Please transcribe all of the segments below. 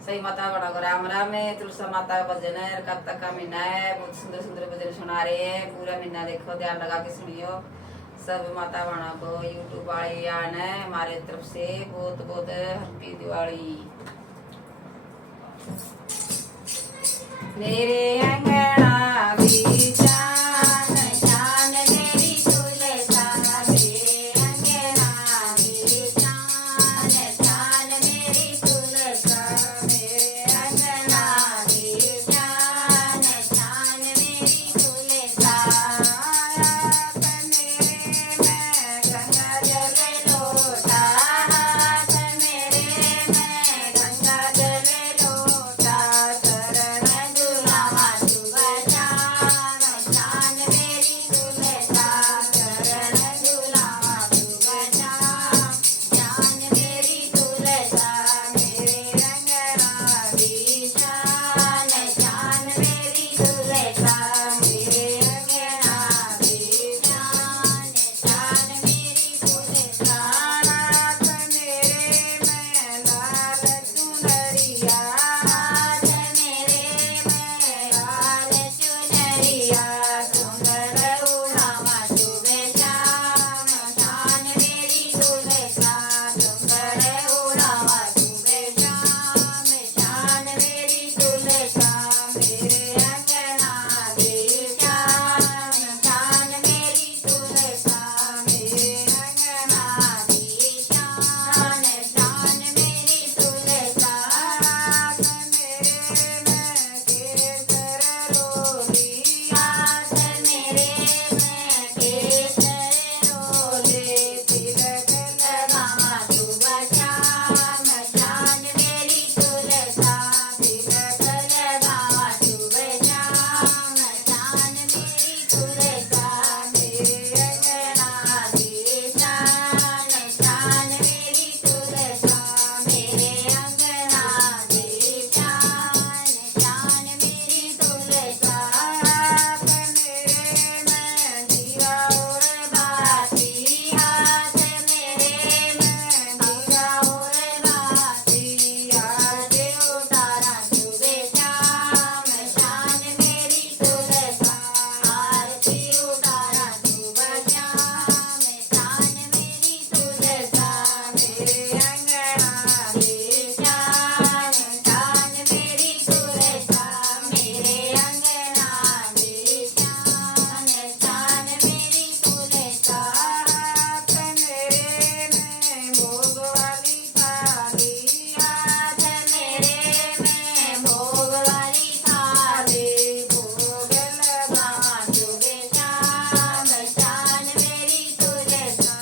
सही माता बड़ा को राम राम है। तुलसा माता का भजन है, कब तक का महीना है, बहुत सुंदर सुंदर भजन सुना रहे हैं। पूरा महीना देखो, ध्यान लगा के सुनियो। सब माता बड़ा को यूट्यूब वाली आन है हमारे तरफ से बहुत बहुत हैप्पी दिवाली। मेरे अंगना भी जान जान मेरी तुलसा, मेरे अंगना भी जान जान मेरी तुलसा, मेरे अंगना भी जान जान मेरी तुलसा। हाथ मेरे में गंगा जल लोटा, हाथ मेरे में गंगा जल लोटा, शरण दुलावा शुभ जान जान मेरी तुलसा, शरण दुलावा शुभ जान जान मेरी तुलसा। मेरे अंगना भी जान जान मेरी तुलसा, मेरे अंगना भी जान जान मेरी तुलसा। हाथ मेरे में लाल चुनरिया, हाथ मेरे में लाल चुनरिया, सुंदर उड़ावा शुभ जान जान मेरी तुलसा, सुंदर उड़ावा शुभ जान जान मेरी तुलसा। मेरे अंगना भी जान जान मेरी तुलसा, मेरे अंगना भी जान जान मेरी तुलसा। हाथ मेरे में केसर रोली, हाथ मेरे में केसर रोली, तिलक लगावा शुभ जान जान मेरी तुलसा, तिलक लगावा शुभ जान जान मेरी तुलसा। मेरे अंगना भी जान जान मेरी तुलसा, मेरे अंगना भी जान जान मेरी तुलसा। हाथ मेरे में दिया और बाती, हाथ मेरे में दिया और बाती, आरती उतारा शुभ जान जान मेरी तुलसा, आरती उतारा शुभ जान जान मेरी तुलसा। मेरे अंगना भी जान जान मेरी तुलसा, मेरे अंगना भी जान जान मेरी तुलसा। हाथ मेरे में भोग वाली थाली, हाथ मेरे में भोग वाली थाली, भोग लगावा शुभ जान जान मेरी तुलसा,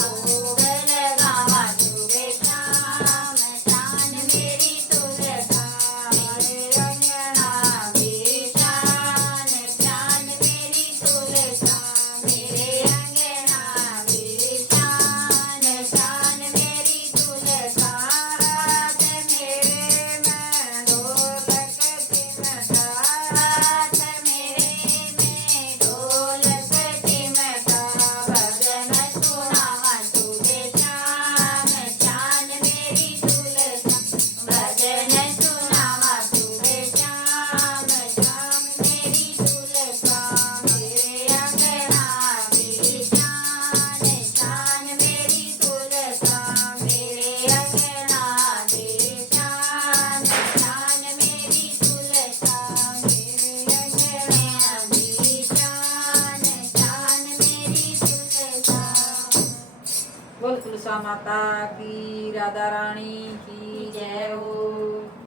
भोग लगावा शुभ जान जान मेरी तुलसा। मेरे अंगना भी जान जान मेरी तुलसा, मेरे अंगना भी जान जान मेरी तुलसा। हाथ मेरे में ढोलक चिमटा, हाथ मेरे में ढोलक चिमटा, भजन सुनावा शुभ जान जान मेरी तुलसा, भजन सुनावा शुभ जान जान मेरी तुलसा। मेरे अंगना भी जान जान मेरी तुलसा, मेरे अंगना भी जान जान मेरी तुलसा, मेरे अंगना भी जान जान मेरी तुलसा। बोल तुलसा माता की, राधा रानी की जय हो।